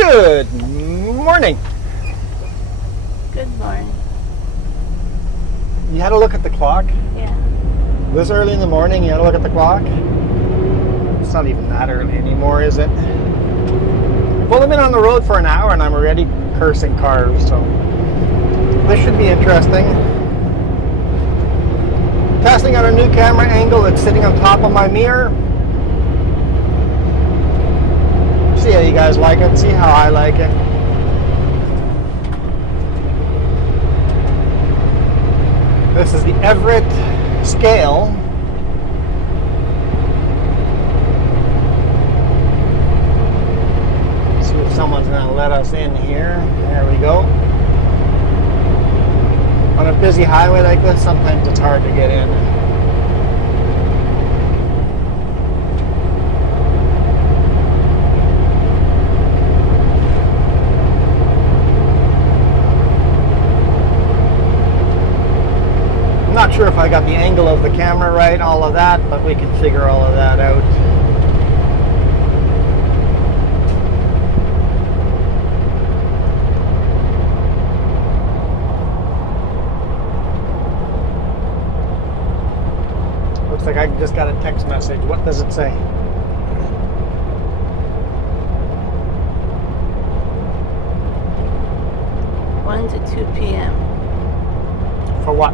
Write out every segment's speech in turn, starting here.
Good morning. Good morning. You had a look at the clock? Yeah. This early in the morning, you had a look at the clock? It's not even that early anymore, is it? I've only been on the road for an hour and I'm already cursing cars, so this should be interesting. Testing out a new camera angle that's sitting on top of my mirror. See how you guys like it, see how I like it. This is the Everett scale. See if someone's going to let us in here. There we go. On a busy highway like this, sometimes it's hard to get in. Not sure if I got the angle of the camera right, all of that, but we can figure all of that out. Looks like I just got a text message. What does it say? One to 2 p.m. For what?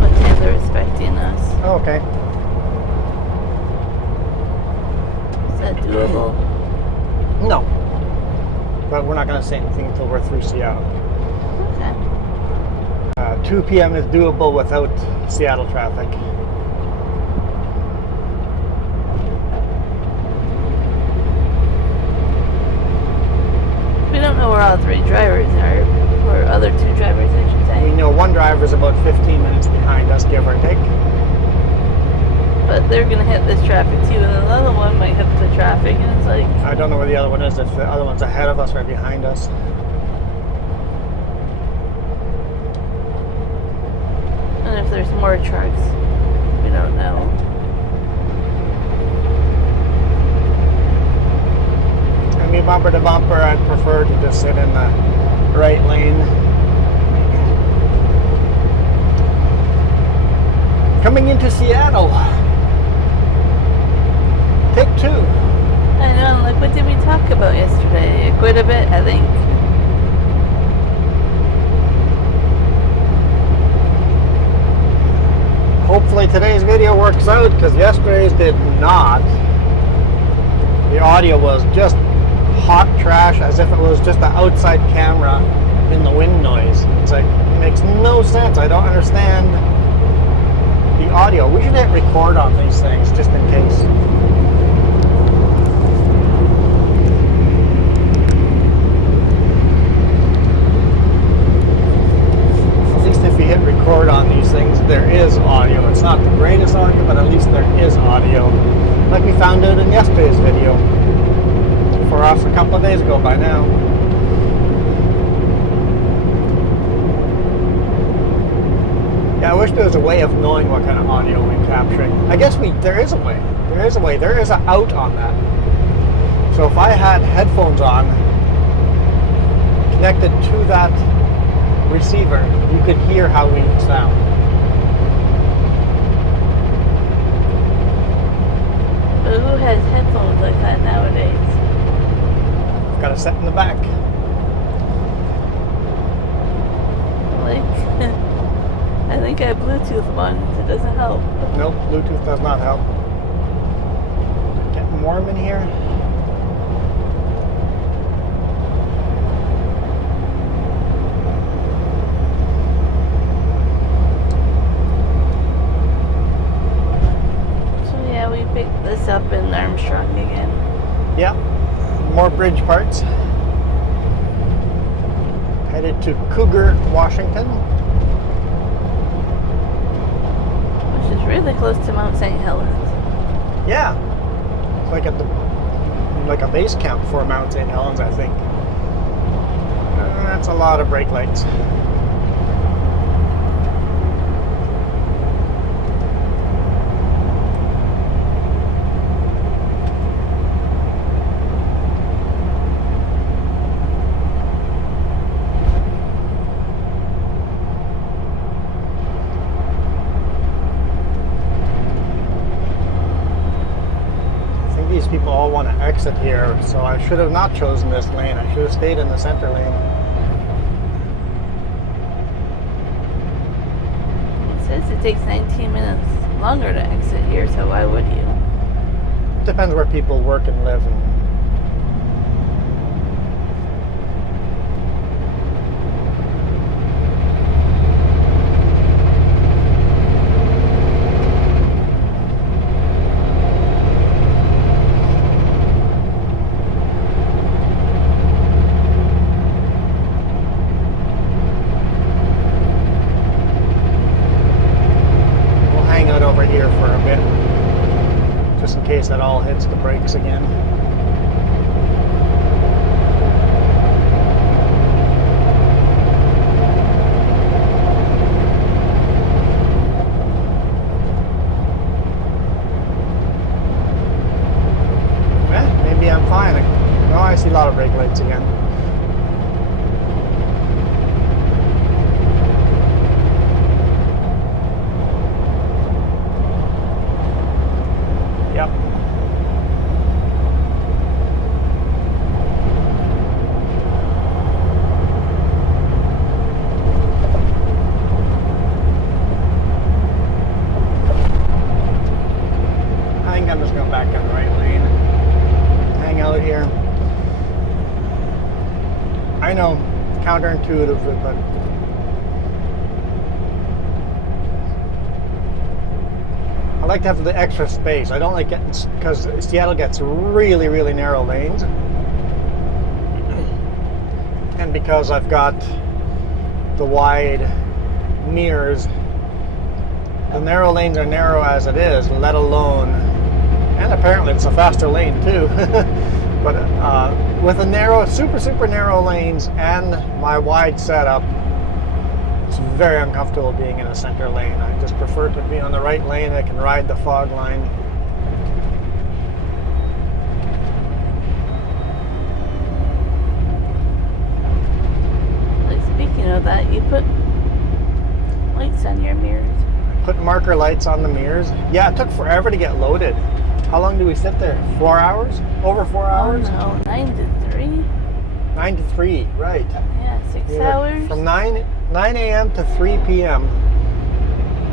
What time they're expecting us? Oh, okay. Is that doable? No. But we're not going to say anything until we're through Seattle. Okay. 2 p.m. is doable without Seattle traffic. We don't know where all three drivers are, or other two drivers, I should say. We know one driver is about 15 minutes behind us, give or take. But they're gonna hit this traffic too, and another one might hit the traffic, and it's like, I don't know where the other one is, if the other one's ahead of us or behind us. and if there's more trucks, we don't know. I mean, bumper to bumper, I'd prefer to just sit in the right lane. Coming into Seattle. Take 2. I know, like, what did we talk about yesterday? Quite a bit, I think. Hopefully today's video works out, because yesterday's did not. The audio was just hot trash, as if it was just an outside camera in the wind noise. It's like, it makes no sense. I don't understand the audio. We should hit record on these things, just in case. At least if you hit record on these things, there is audio. It's not the greatest audio, but at least there is audio. Like we found out in yesterday's video. For us a couple of days ago by now. Yeah, I wish there was a way of knowing what kind of audio we're capturing. I guess there is a way. There is a way. There is an out on that. So if I had headphones on, connected to that receiver, you could hear how we sound. But who has headphones like that nowadays? Got it set in the back. Like, I think I have Bluetooth ones. It doesn't help. Nope, Bluetooth does not help. Getting warm in here. So yeah, we picked this up in Armstrong again. Yeah, more bridge parts. Headed to Cougar, Washington. Which is really close to Mount St. Helens. Yeah, it's like like a base camp for Mount St. Helens, I think. That's a lot of brake lights. these people all want to exit here, so I should have not chosen this lane. I should have stayed in the center lane. It says it takes 19 minutes longer to exit here, so why would you? Depends where people work and live. Over here for a bit, just in case that all hits the brakes again. Maybe I'm fine. Oh, I see a lot of brake lights again. I'm just going back on the right lane. Hang out here. I know, counterintuitive, but I like to have the extra space. I don't like getting, because Seattle gets really, really narrow lanes. And because I've got the wide mirrors, the narrow lanes are narrow as it is, let alone, and apparently it's a faster lane too. But with the narrow, super narrow lanes and my wide setup, it's very uncomfortable being in a center lane. I just prefer to be on the right lane. I can ride the fog line. Like, speaking of that, you put lights on your mirrors. Put marker lights on the mirrors. Yeah, it took forever to get loaded. How long do we sit there? 4 hours? Over 4 hours? Oh no, 9 to 3. 9 to 3, right. Yeah, 6 hours. From 9 a.m. to 3 p.m.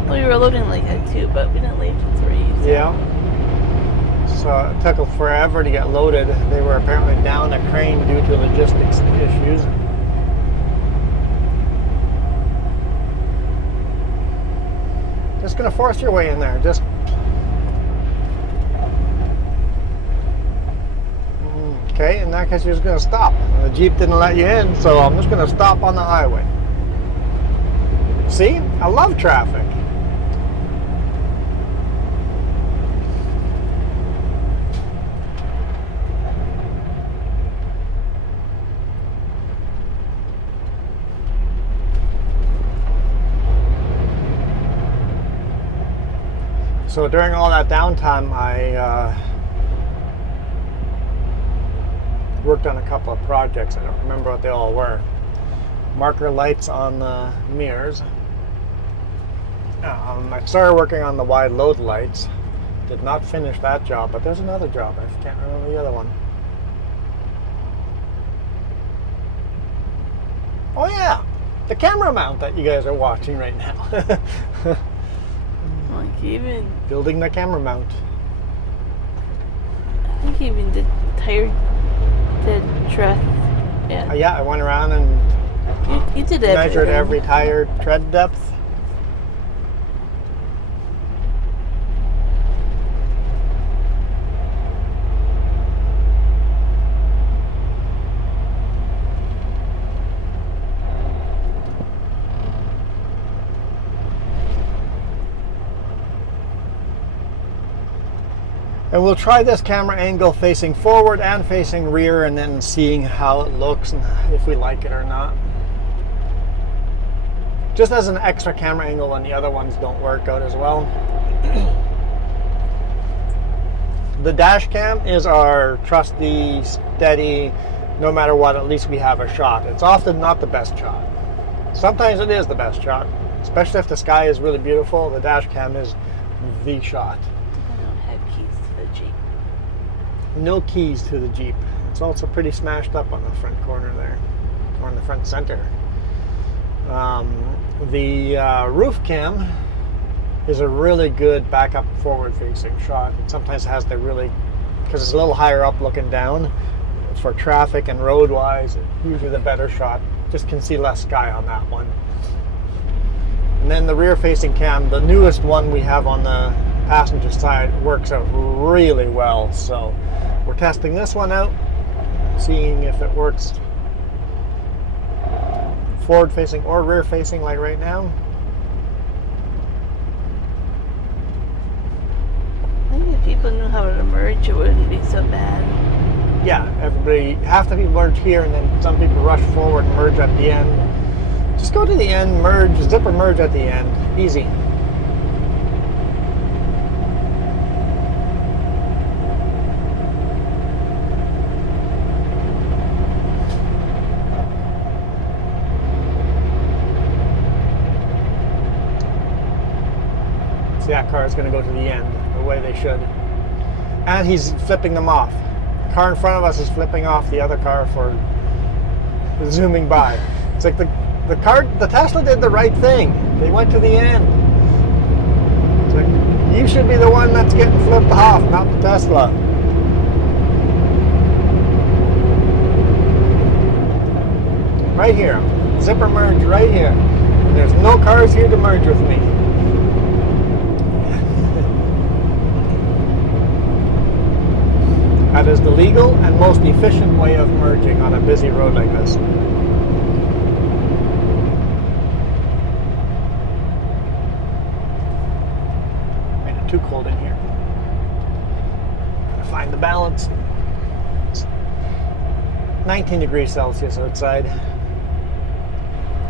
Well, we were loading like at 2, but we didn't leave till 3. So. Yeah. So it took forever to get loaded. They were apparently down a crane due to logistics issues. Just gonna force your way in there. Just okay. In that case, you're just gonna stop. The Jeep didn't let you in, so I'm just gonna stop on the highway. See, I love traffic. So during all that downtime, I worked on a couple of projects. I don't remember what they all were. Marker lights on the mirrors. I started working on the wide load lights. Did not finish that job, but there's another job. I can't remember the other one. Oh yeah, the camera mount that you guys are watching right now. Like even building the camera mount. I think he even did tread. Yeah. Yeah, I went around and you did measured every tire tread depth. And we'll try this camera angle facing forward and facing rear, and then seeing how it looks and if we like it or not. Just as an extra camera angle when the other ones don't work out as well. The dash cam is our trusty, steady, no matter what, at least we have a shot. It's often not the best shot. Sometimes it is the best shot, especially if the sky is really beautiful. The dash cam is the shot. no keys to the Jeep. It's also pretty smashed up on the front corner there, or in the front center. The roof cam is a really good backup forward-facing shot. It sometimes has the really, because it's a little higher up looking down, for traffic and road-wise, usually the better shot. Just can see less sky on that one. And then the rear-facing cam, the newest one we have on the passenger side, works out really well. So we're testing this one out, seeing if it works forward-facing or rear-facing like right now. I think if people knew how to merge, it wouldn't be so bad. Yeah, half the people merge here, and then some people rush forward and merge at the end. Just go to the end, merge, zipper merge at the end. Easy. See, that car is going to go to the end, the way they should. And he's flipping them off. The car in front of us is flipping off the other car for zooming by. It's like the Tesla did the right thing. They went to the end. It's like, you should be the one that's getting flipped off, not the Tesla. Right here. Zipper merge right here. And there's no cars here to merge with me. That is the legal and most efficient way of merging on a busy road like this. Made it too cold in here. Gotta find the balance. It's 19 degrees Celsius outside. It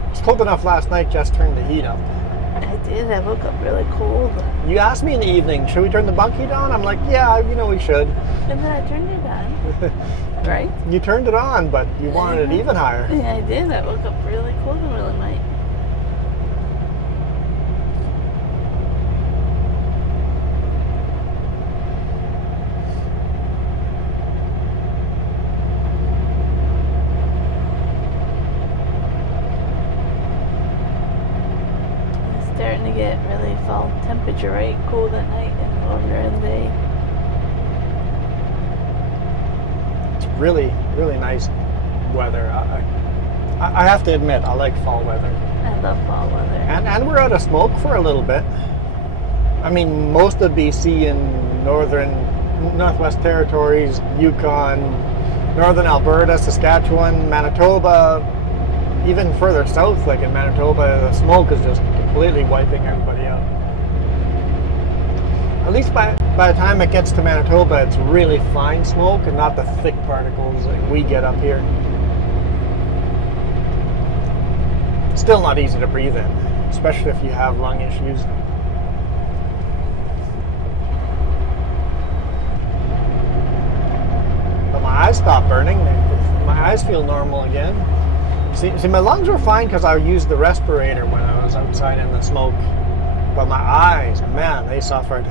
was cold enough last night, just turned the heat up. I did. I woke up really cold. You asked me in the evening, should we turn the bunk heat on? I'm like, yeah, we should. And then I turned it on. Right? You turned it on, but you wanted it even higher. Yeah, I did. I woke up really cold in the middle of the night. It's starting to get really fall temperature, right? Cold at night and warm during the day. Really, really nice weather. I have to admit, I like fall weather. I love fall weather. And we're out of smoke for a little bit. I mean, most of BC and Northwest Territories, Yukon, Northern Alberta, Saskatchewan, Manitoba, even further south, like in Manitoba, the smoke is just completely wiping everybody out. At least by the time it gets to Manitoba, it's really fine smoke and not the thick particles like we get up here. Still not easy to breathe in, especially if you have lung issues. But my eyes stopped burning. My eyes feel normal again. See, my lungs were fine because I used the respirator when I was outside in the smoke. But my eyes, man, they suffered.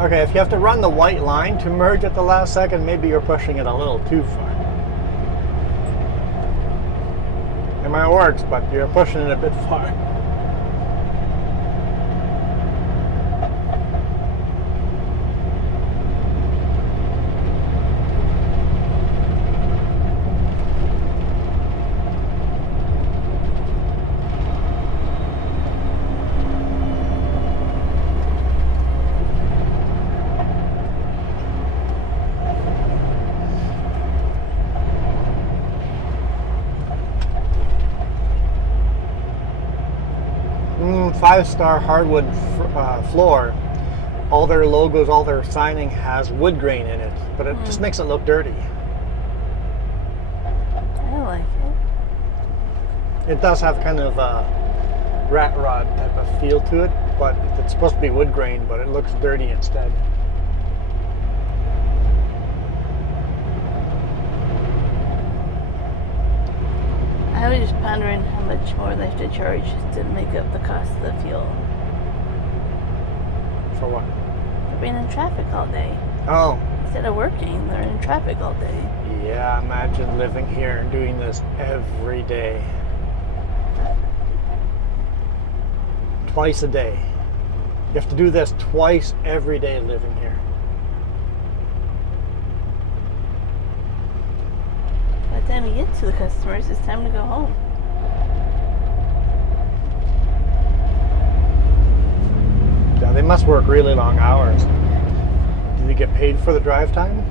Okay, if you have to run the white line to merge at the last second, maybe you're pushing it a little too far. It might work, but you're pushing it a bit far. 5-star hardwood floor. All their logos, all their signing has wood grain in it, but it just makes it look dirty. I like it. It does have kind of a rat rod type of feel to it, but it's supposed to be wood grain, but it looks dirty instead. I was just pondering how much more they have to charge to make up the cost of the fuel. For what? For being in traffic all day. Oh. Instead of working, they're in traffic all day. Yeah, imagine living here and doing this every day. Twice a day. You have to do this twice every day living here. By the time you get to the customers, it's time to go home. Yeah, they must work really long hours. Do they get paid for the drive time?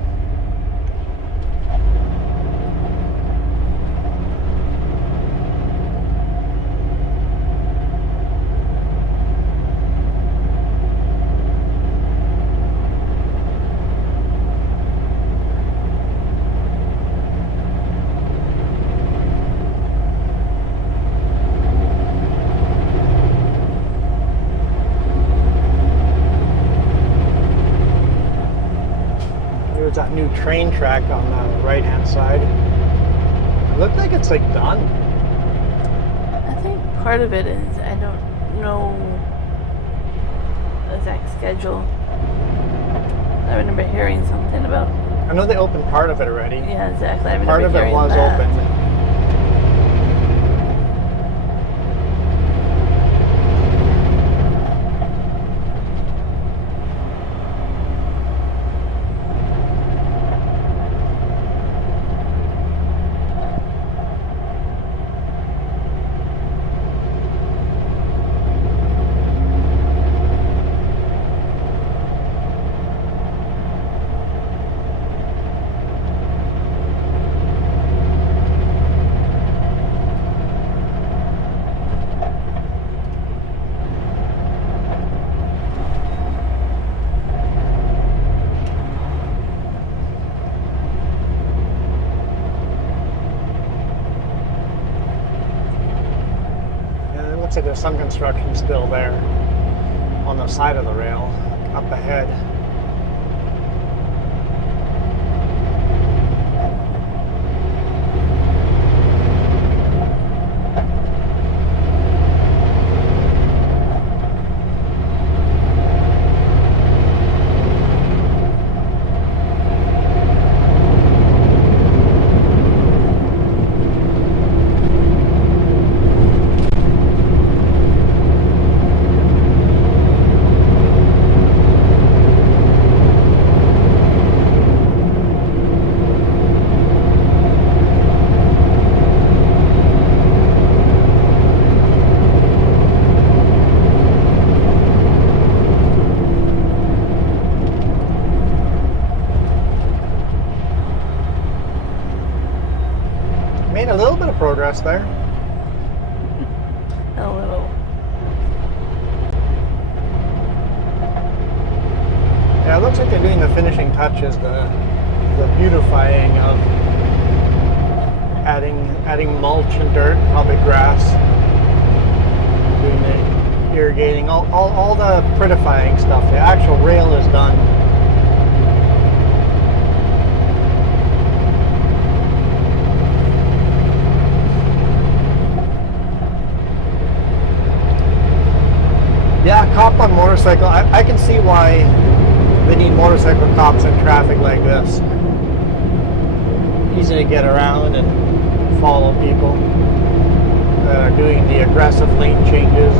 There's that new train track on the right hand side. It looked like it's like done. I think part of it is, I don't know the exact schedule. I remember hearing something about. I know they opened part of it already. Yeah, exactly. I remember Part of it hearing was that. open. Looks like there's some construction still there on the side of the rail up ahead. Made a little bit of progress there. A little. Yeah, it looks like they're doing the finishing touches, the beautifying of adding mulch and dirt, probably grass, doing the irrigating, all the prettifying stuff. The actual rail is done. Yeah, cop on motorcycle. I can see why they need motorcycle cops in traffic like this. Easy to get around and follow people that are doing the aggressive lane changes.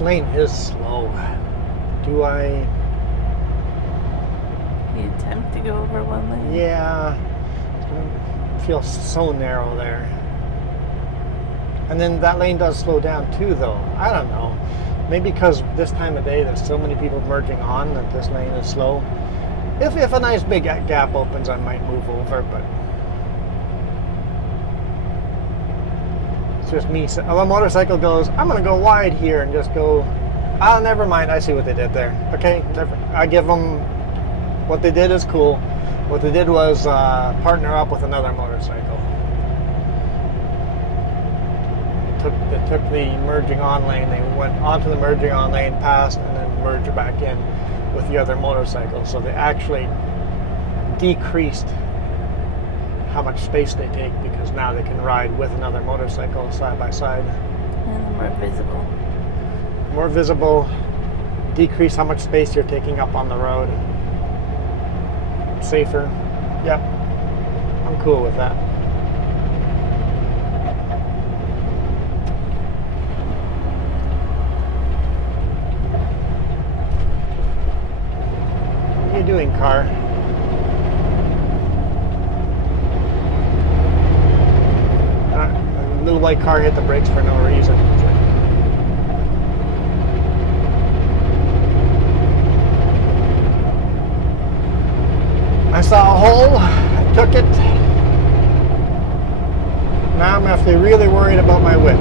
This lane is slow. Do I? You attempt to go over one lane? Yeah. It feels so narrow there. And then that lane does slow down too, though. I don't know. Maybe because this time of day there's so many people merging on that this lane is slow. If a nice big gap opens, I might move over, but it's just me. A motorcycle goes, I'm going to go wide here and just go, never mind, I see what they did there. Okay, I give them, what they did is cool. What they did was partner up with another motorcycle. They took the merging on lane, they went onto the merging on lane, passed, and then merged back in with the other motorcycle. So they actually decreased how much space they take because now they can ride with another motorcycle side by side. And more visible. More visible, decrease how much space you're taking up on the road. Safer. Yep. I'm cool with that. What are you doing, car? A little white car hit the brakes for no reason. I saw a hole, I took it. Now I'm going to have to be really worried about my width.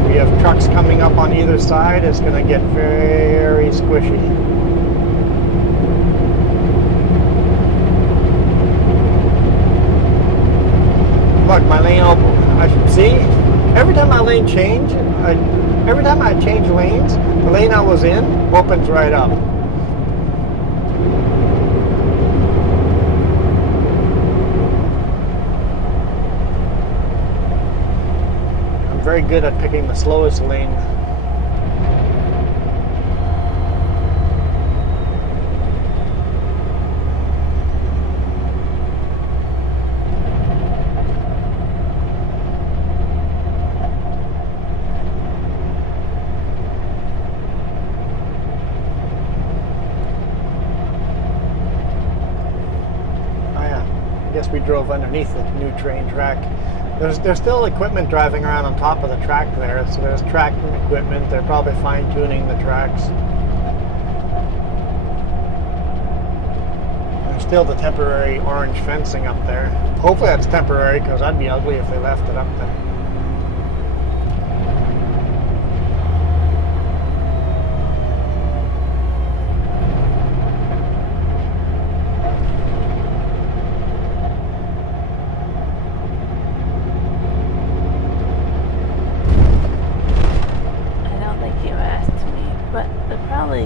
If we have trucks coming up on either side, it's going to get very squishy. Look, my lane open. I should see. Every time I lane change, every time I change lanes, the lane I was in opens right up. I'm very good at picking the slowest lane. We drove underneath the new train track. There's still equipment driving around on top of the track there, so there's tracking equipment. They're probably fine-tuning the tracks. There's still the temporary orange fencing up there. Hopefully that's temporary, because that'd be ugly if they left it up there.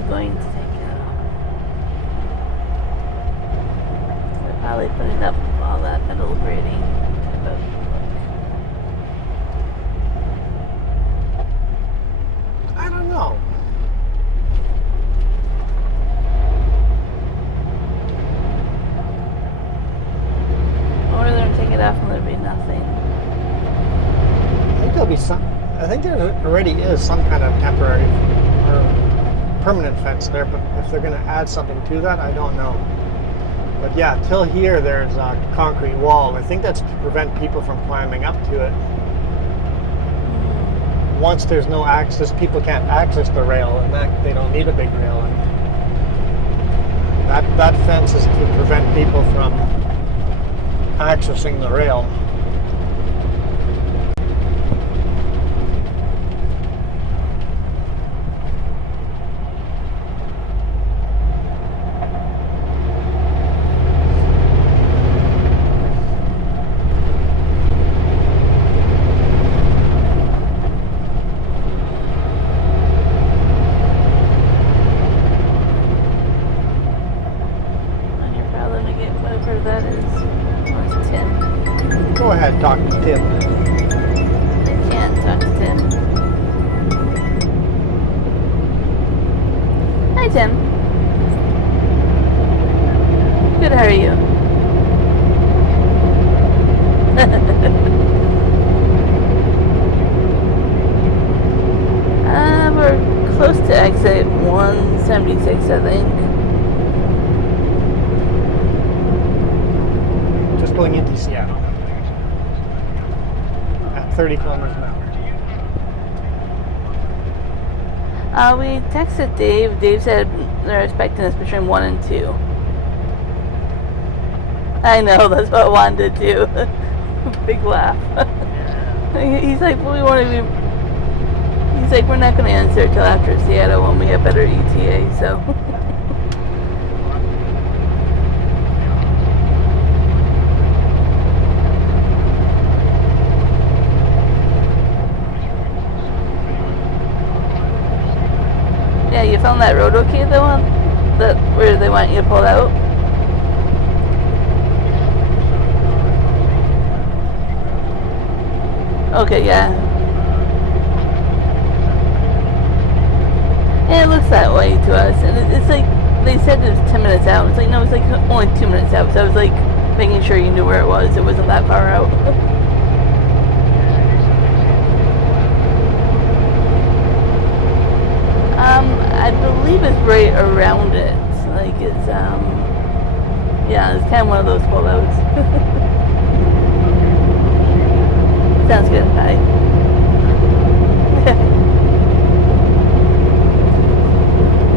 Going to take it off. They're probably putting up all that metal grading. I don't know. Or they're going to take it off and there'll be nothing. I think there'll be some. I think there already is some kind of temporary or permanent fence there, but if they're going to add something to that, I don't know. But yeah, till here there's a concrete wall. I think that's to prevent people from climbing up to it. Once there's no access, people can't access the rail, and that they don't need a big rail. And that fence is to prevent people from accessing the rail. Go ahead, talk to Tim. I can't talk to Tim. Hi, Tim. Good, how are you? 176, I think. Just going into Seattle at 30 kilometers an hour. We texted Dave. Dave said they're expecting us between 1 and 2. I know, that's what Juan did too. Big laugh. He's like, well, we want to be... He's like, we're not going to answer till after Seattle when we have better ETA, so... Yeah, you found that road okay, the one that where they want you to pull out? Okay, yeah. Yeah, it looks that way to us, and it's like they said it was 10 minutes out. It's like no, it's like only 2 minutes out. So I was like making sure you knew where it was. It wasn't that far out. I believe it's right around it. Like it's yeah, it's kind of one of those pullouts. Sounds good. Bye.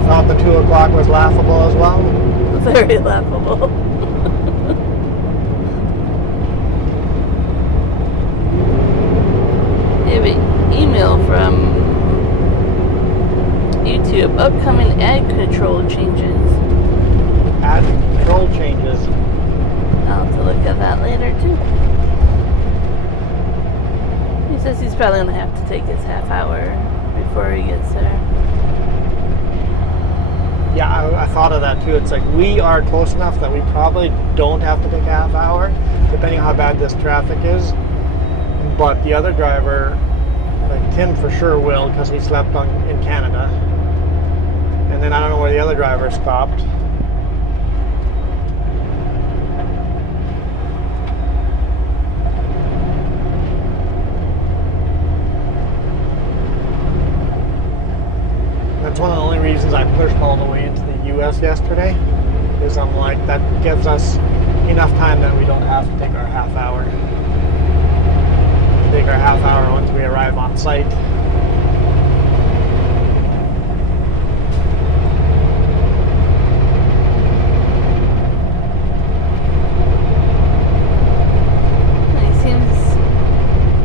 Thought the 2 o'clock was laughable as well. Very laughable. I have an email from YouTube. Upcoming ad control changes. Ad control changes. I'll have to look at that later too. He says he's probably going to have to take his half hour before he gets there. Yeah, I thought of that too. It's like we are close enough that we probably don't have to take a half hour, depending on how bad this traffic is. But the other driver, like Tim for sure will, because he slept in Canada. And then I don't know where the other driver stopped. That's one of the only reasons I pushed all the way into the US yesterday, is I'm like, that gives us enough time that we don't have to take our half hour. Take our half hour once we arrive on site.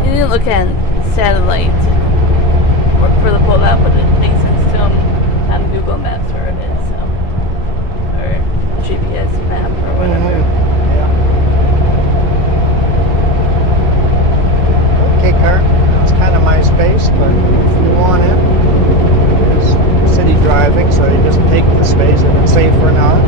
He didn't look at satellite for the pullout, but it makes sense to him on Google Maps where it is, so, or GPS map or whatever. Yeah. Okay, Kurt. It's kind of my space, but if you want it, it's city driving, so you just take the space if it's safe or not.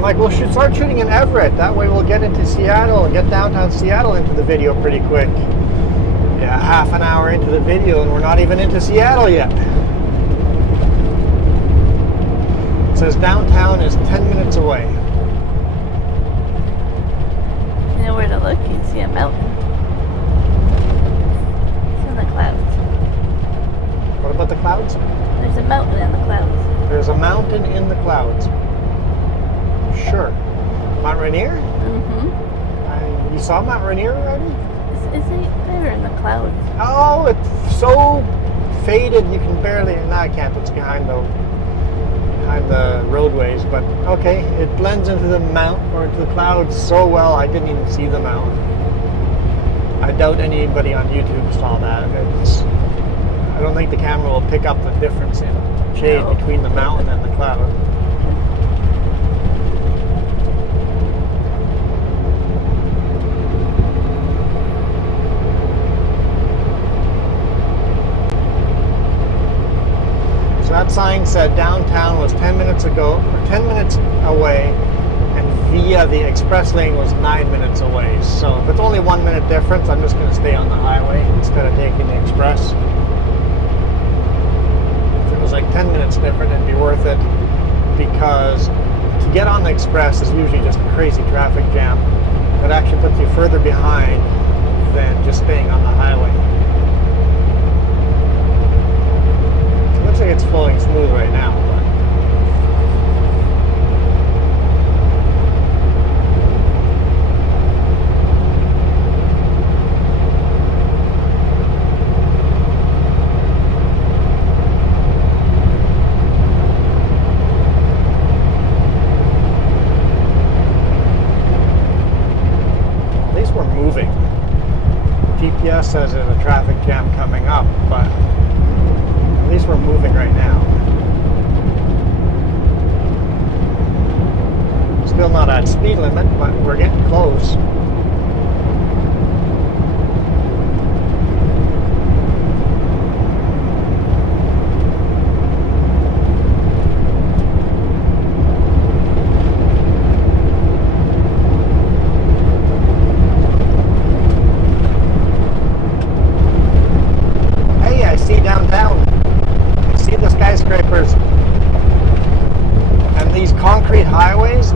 Like, we'll start shooting in Everett. That way we'll get into Seattle and get downtown Seattle into the video pretty quick. Yeah, half an hour into the video and we're not even into Seattle yet. It says downtown is 10 minutes away. You know where to look? You can see a mountain. It's in the clouds. What about the clouds? There's a mountain in the clouds. There's a mountain in the clouds. Sure. Mount Rainier? Mm-hmm. You saw Mount Rainier already? Is it there in the clouds? Oh, it's so faded you can barely... No, I can't. It's behind the roadways. But okay, it blends into the mountain or into the clouds so well I didn't even see the mountain. I doubt anybody on YouTube saw that. I don't think the camera will pick up the difference in shade between the mountain and the cloud. That sign said downtown was 10 minutes away, and via the express lane was 9 minutes away. So if it's only 1 minute difference, I'm just going to stay on the highway instead of taking the express. If it was like 10 minutes different, it'd be worth it, because to get on the express is usually just a crazy traffic jam. That actually puts you further behind than just staying on the highway. It looks like it's flowing smooth right now. GPS says there's a traffic jam coming up, but at least we're moving right now. Still not at speed limit, but we're getting close. Downtown, you see the skyscrapers and these concrete highways,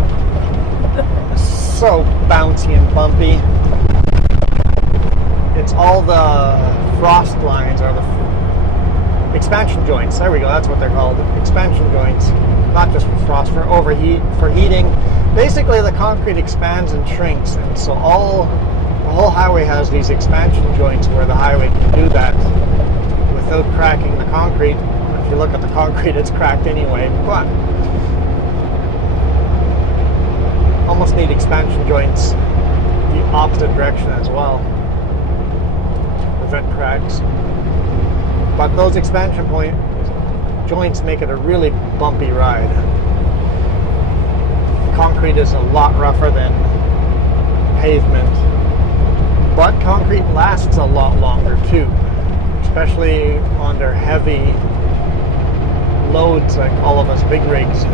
so bouncy and bumpy. It's all the frost lines, or the expansion joints. There we go, that's what they're called, expansion joints. Not just for frost, for heating. Basically the concrete expands and shrinks, and so the whole highway has these expansion joints where the highway can do that without cracking the concrete. If you look at the concrete, it's cracked anyway, but almost need expansion joints the opposite direction as well, prevent cracks. But those expansion joints make it a really bumpy ride. Concrete is a lot rougher than pavement, but concrete lasts a lot longer too, especially under heavy loads like all of us big rigs.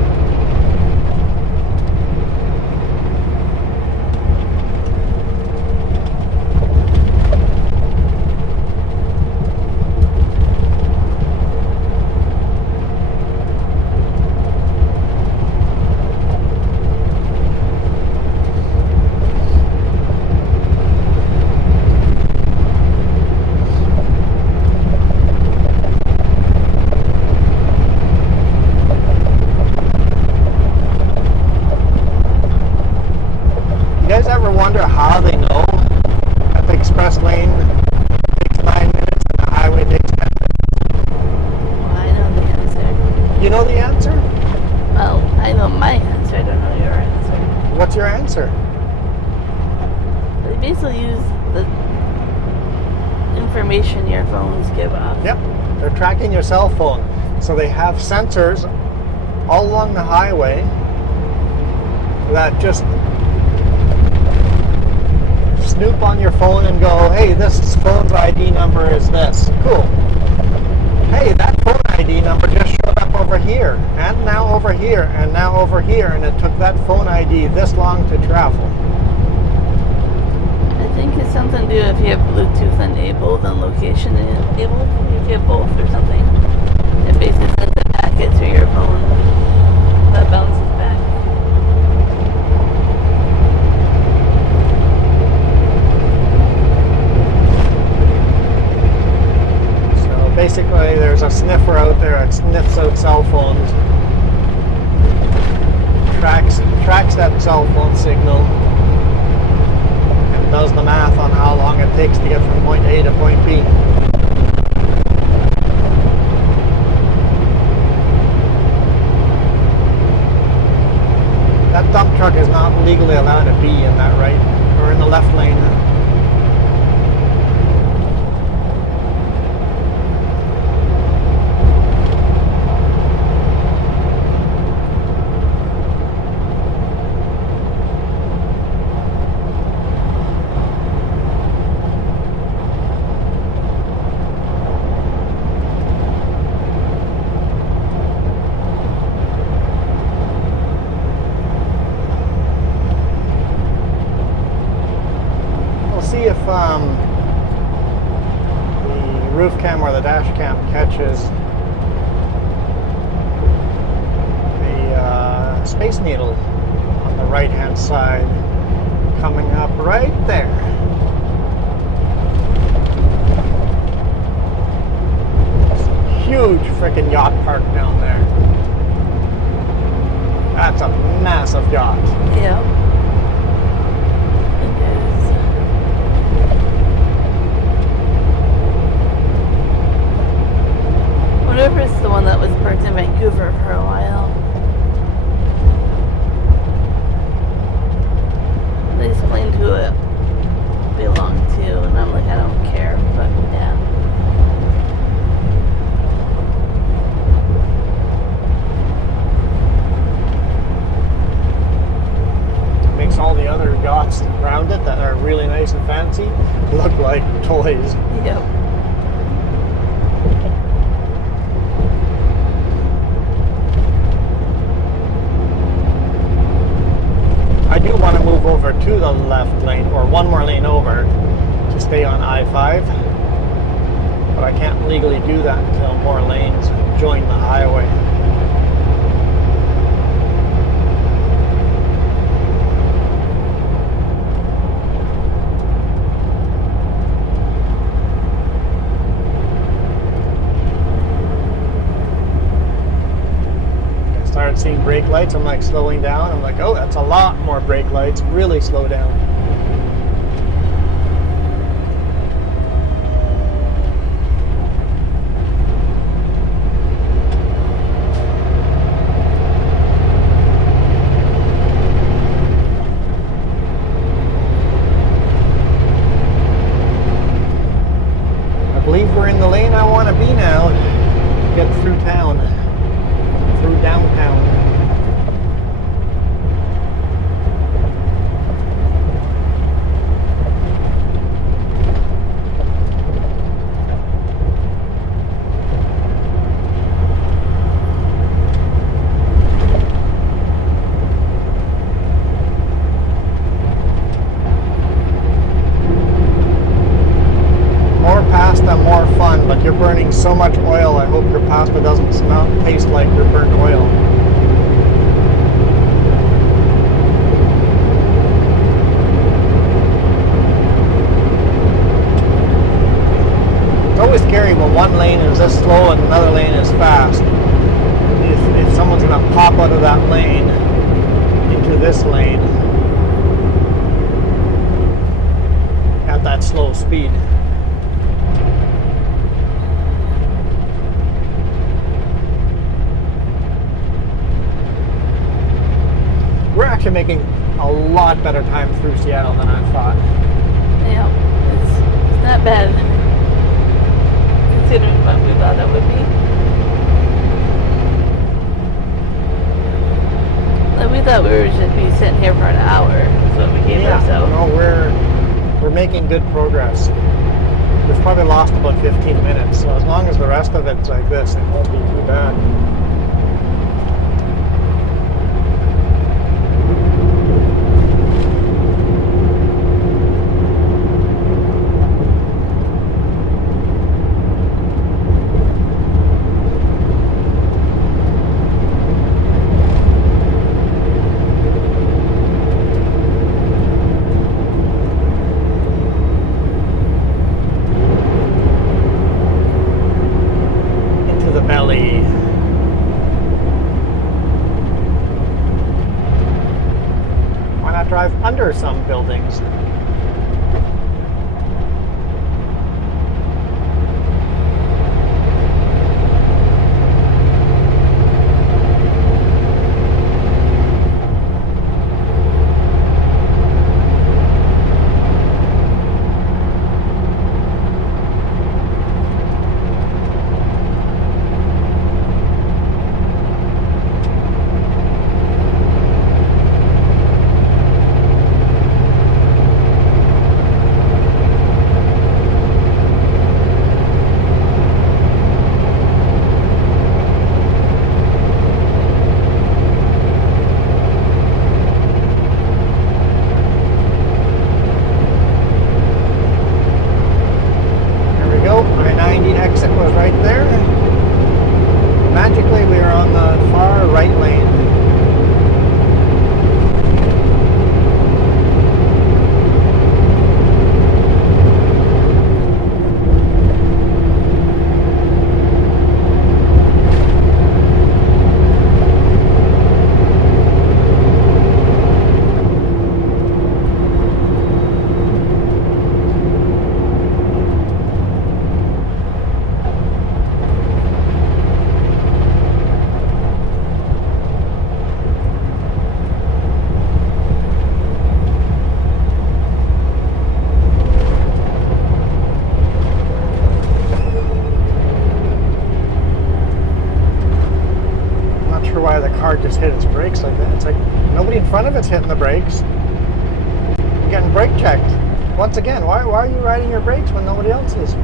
Wonder how they know that the express lane takes 9 minutes and the highway takes 10 minutes? Well, I know the answer. You know the answer? Well, I know my answer. I don't know your answer. What's your answer? They basically use the information your phones give off. Yep, they're tracking your cell phone. So they have sensors all along the highway that just snoop on your phone and go, hey, this phone's ID number is this. Cool. Hey, that phone ID number just showed up over here, and now over here, and now over here, and it took that phone ID this long to travel. I think it's something to do if you have Bluetooth enabled and location enabled. If you have both or something, it basically sends a packet to your phone that bounces back. Basically, there's a sniffer out there that sniffs out cell phones, tracks that cell phone signal, and does the math on how long it takes to get from point A to point B. That dump truck is not legally allowed to be in that right, or in the left lane. See if the roof cam or the dash cam catches the Space Needle on the right hand side coming up right there. Huge freaking yacht park down there. That's a massive yacht. Yeah. It is. I wonder if it's the one that was parked in Vancouver for a while. They explained who it belonged to, and I'm like, I don't care, but yeah. Makes all the other yachts around it that are really nice and fancy look like toys. Yep. I do want to move over to the left lane, or one more lane over, to stay on I-5. But I can't legally do that until more lanes join the highway. Seeing brake lights, I'm like slowing down. I'm like, oh, that's a lot more brake lights. Really slow down. I believe we're in the lane I want to be now. Get through town. Through downtown. More pasta, more fun, but you're burning so much oil. I hope your pasta doesn't taste like your burnt oil. It's always scary when one lane is this slow and another lane is fast. If someone's going to pop out of that lane into this lane at that slow speed. We're actually making a lot better time through Seattle than I thought. Yeah. It's not bad. Considering what we thought it would be. Like, we thought we were just be sitting here for an hour. That's what we gave ourselves. No, we're making good progress. We've probably lost about 15 minutes, so as long as the rest of it's like this, it won't be too bad. Why not drive under some buildings? sure why the car just hit its brakes like that. It's like nobody in front of it's hitting the brakes. You're getting brake checked. Once again, why are you riding your brakes when nobody else is?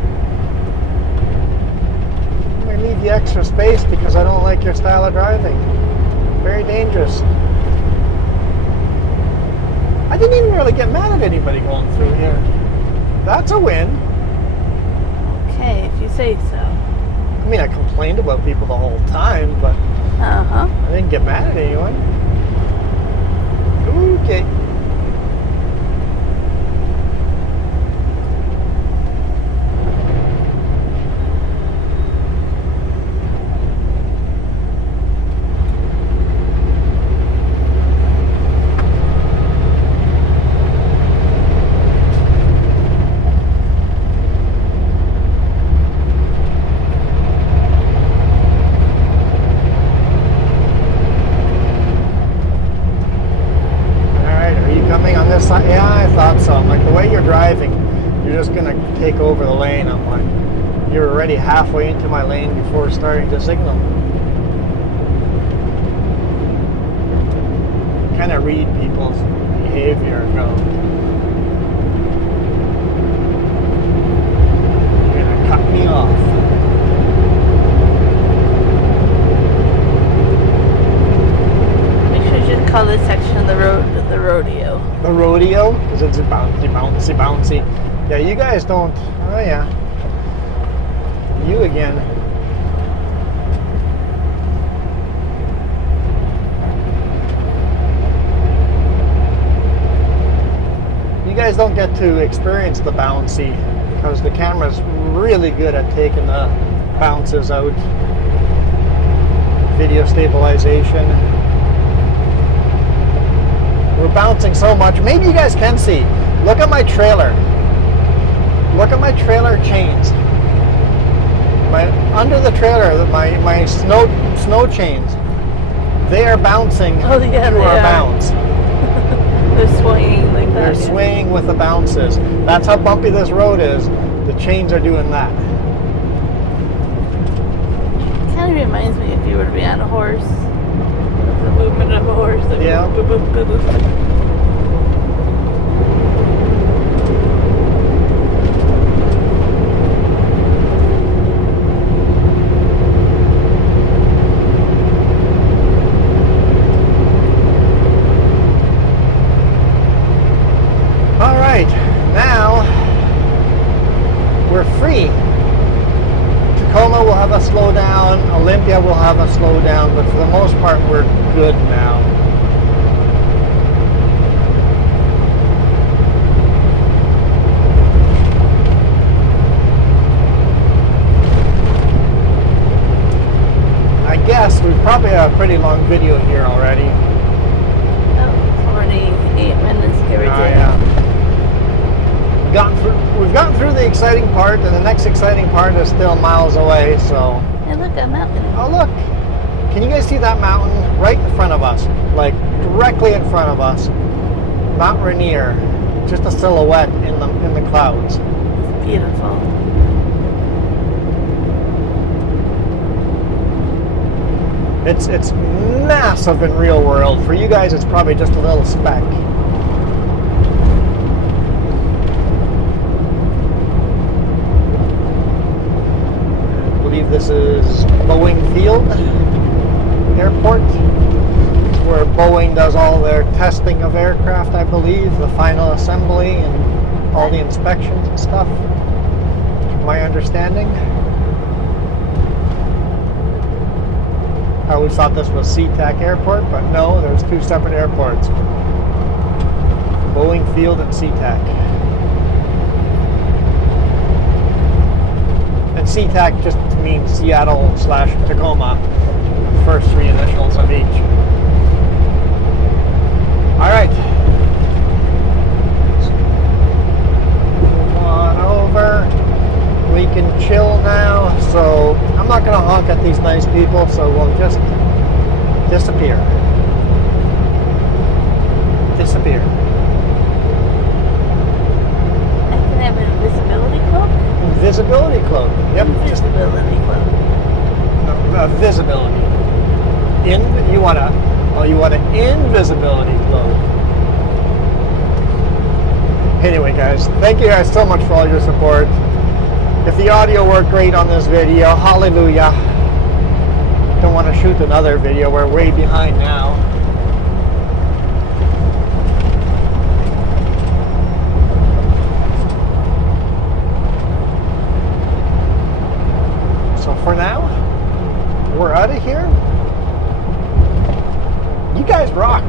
I'm going to leave you extra space because I don't like your style of driving. Very dangerous. I didn't even really get mad at anybody going through here. That's a win. Okay, if you say so. I mean, I complained about people the whole time, but Uh-huh. I didn't get mad at anyone. Okay. Yeah, I thought so. I'm like, the way you're driving, you're just going to take over the lane. I'm like, you're already halfway into my lane before starting to signal. Kind of read people's behavior and go, you're going to cut me off. We should just call this section of the road the rodeo. The rodeo? Because it's bouncy. Yeah, you guys don't. Oh, yeah. You again. You guys don't get to experience the bouncy because the camera's really good at taking the bounces out. Video stabilization. We're bouncing so much. Maybe you guys can see. Look at my trailer. Look at my trailer chains. Under the trailer, my snow chains. They are bouncing Oh, yeah, through they our are. bounce. They're swinging like that. They're yeah. swaying with the bounces. That's how bumpy this road is. The chains are doing that. Kind of reminds me if you were to be on a horse. The movement of a horse. Like Yeah. boop, boop, boop, boop, boop. All right, now we're free. Tacoma will have a slowdown, Olympia will have a slowdown, but for the most part, we're good now. I guess we probably have a pretty long video here already. Oh, it's already 8 minutes, give or take. Yeah. We've gotten through the exciting part, and the next exciting part is still miles away, so. Hey, look, a mountain. Oh, look. Can you guys see that mountain right in front of us? Like, directly in front of us. Mount Rainier. Just a silhouette in the clouds. It's beautiful. It's massive in real world. For you guys, it's probably just a little speck. I believe this is Boeing Field Airport, where Boeing does all their testing of aircraft, I believe, the final assembly and all the inspections and stuff. My understanding. I always thought this was SeaTac Airport, but no, there's two separate airports. Boeing Field and SeaTac. And SeaTac just means Seattle/Tacoma. First three initials of each. All right. Move on over. We can chill now, so I'm not going to honk at these nice people, so we'll just disappear. Disappear. I can have an invisibility cloak? Invisibility cloak. Yep. Just Invisibility cloak. visibility. you want an invisibility load. Anyway, guys, thank you guys so much for all your support. If the audio worked great on this video, hallelujah. Don't want to shoot another video. We're way behind now. So for now, we're out of here. You guys rock.